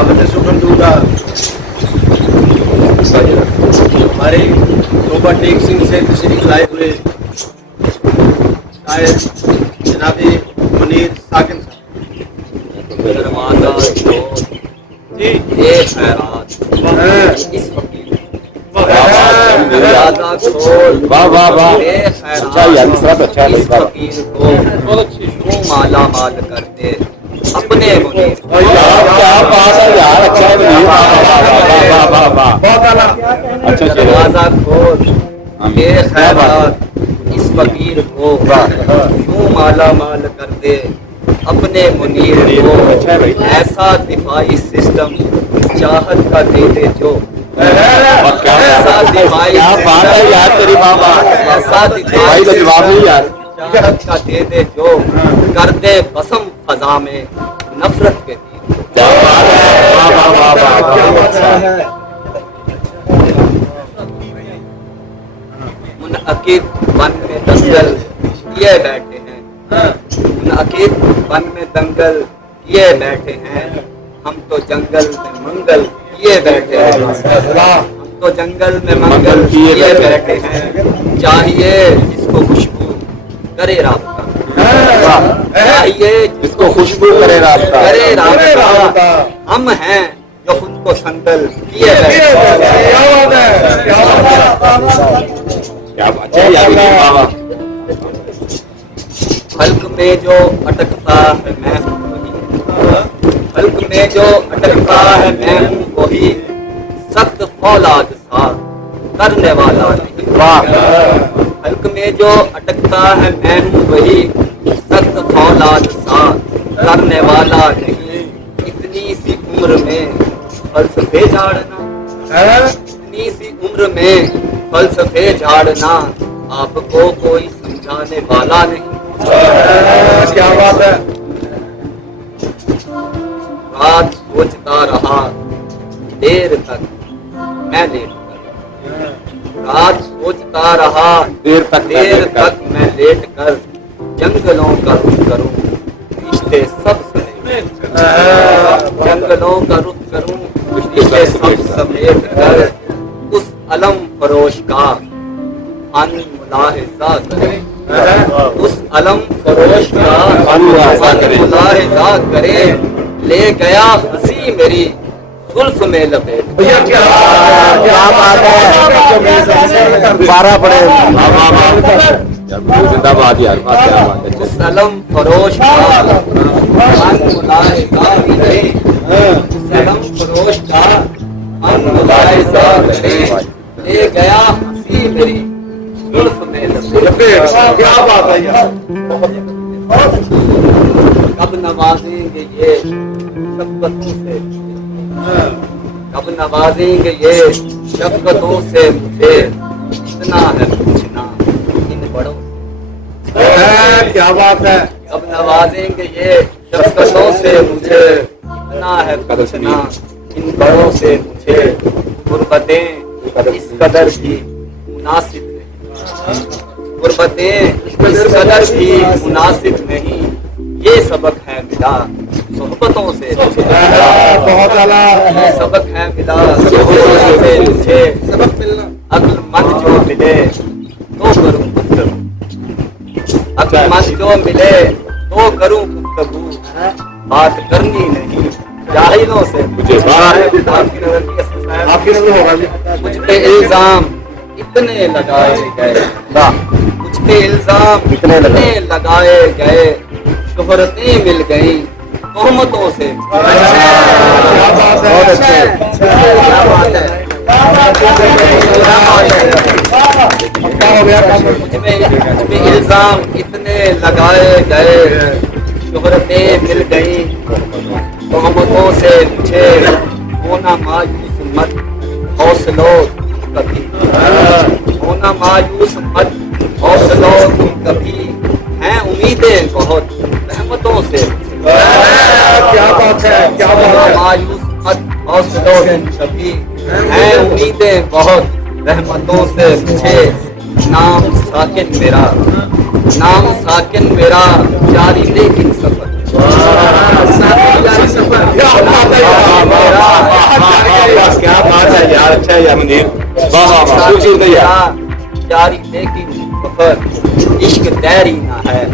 दावत सुखन दूंगा। हमारे तोबा टेक सिंह से तशरीफ लाए हुए शायर जनाबी मुनीर साकिन दरवाजा जी ये खैरात इस फकीर दरवाजा खोल वाह वाह वाह ये अच्छा यार इस तरह तो अच्छा है इस फकीर को तू माला माल कर दे अपने मुनीर क्या बात है यार अच्छा है वाह वाह वाह वाह बहुत आला अच्छा दरवाजा खोल ये खैरात इस फकीर को यूं माला माल कर दे अपने मुनीर को ऐसा दिफाई सिस्टम चाहत का दे दे जो ऐसा दिफाई क्या बात है यार तेरी बाबा ऐसा भाई का जवाब नहीं यार चाहत का दे दे जो कर दे बसम फजा में नफरत के तीर क्या बात है वाह वाह वाह वाह मुनअकिद वन में दंगल किए बैठे हैं मुनअकिद वन में दंगल किए बैठे हैं हम तो जंगल में मंगल किए बैठे हैं हम तो जंगल में मंगल किए बैठे हैं चाहिए जिसको खुशबू करे राबता चाहिए जिसको खुशबू करे रास्ता करे राबता हम हैं जो खुद को संदल किए बैठे हैं क्या बात है यार बाबा हल्क में जो अटकता है मैं हूँ वही हल्क में जो अटकता है मैं हूँ वही सख्त फौलाद सा करने वाला नहीं हल्क में जो अटकता है मैं हूँ वही सख्त फौलाद सा करने वाला नहीं इतनी सी उम्र में फलसफे झाड़ना इतनी सी उम्र में फलसफे झाड़ना आपको कोई समझाने वाला नहीं क्या बात है रात सोचता रहा देर तक मैं लेट कर रात सोचता रहा देर तक मैं लेट कर जंगलों का रुख करूं रिश्ते सब समेट जंगलों का रुख करूं रिश्ते सब समेट कर उस अलम फरोश का फन मुलाहिजा करे उस अलम फरोश का फन मुलाहिजा करे ले गया हंसी मेरी जुल्फ में लपेट क्या बात है बारह पड़े जिंदाबाद यार क्या बात है उस अलम फरोश का फन मुलाहिजा करे उस अलम फरोश का फन मुलाहिजा करे ले गया हंसी मेरी जुल्फ में लपेट क्या बात है यार कब नवाजेंगे ये शफ़क़तों से कब नवाजेंगे ये शफ़क़तों से मुझे इतना है पूछना इन बड़ों क्या बात है कब नवाजेंगे ये शफ़क़तों से मुझे इतना है पूछना इन बड़ों से मुझे गुर्बतें इस कदर भी मुनासिब नहीं गुर्बतें इस कदर भी मुनासिब नहीं ये सबक है मिला सोहबतों से बहुत आला ये सबक है मिला सोहबतों से मुझे सबक मिलना अक्लमंद जो मिले तो करूं गुफ्तगू अक्लमंद जो मिले तो करूं गुफ्तगू बात करनी नहीं जाहिलों से आपकी नजर होगा जी मुझ पे इल्जाम इतने लगाए गए मुझ पे इल्जाम इतने लगाए गए शोहरतें मिल गई तोहमतों से बहुत अच्छे क्या बात है क्या हो गया मुझ पे इल्जाम इतने लगाए गए शोहरतें मिल गई तोहमतों से मुझे होना मायूस मत हौसलो कभी होना मायूस मत हौसलो तुम कभी हैं उम्मीदें बहुत रहमतों से क्या बात है क्या बात है मायूस मत हौसलो तुम कभी हैं उम्मीदें बहुत रहमतों से मुझे नाम साकिन मेरा जारी लेकिन सफर क्या बात है اچھا ہے یار منیر واہ واہ واہ خوبصورت ہے یار جاری لیکن سفر عشق دیری نہ ہے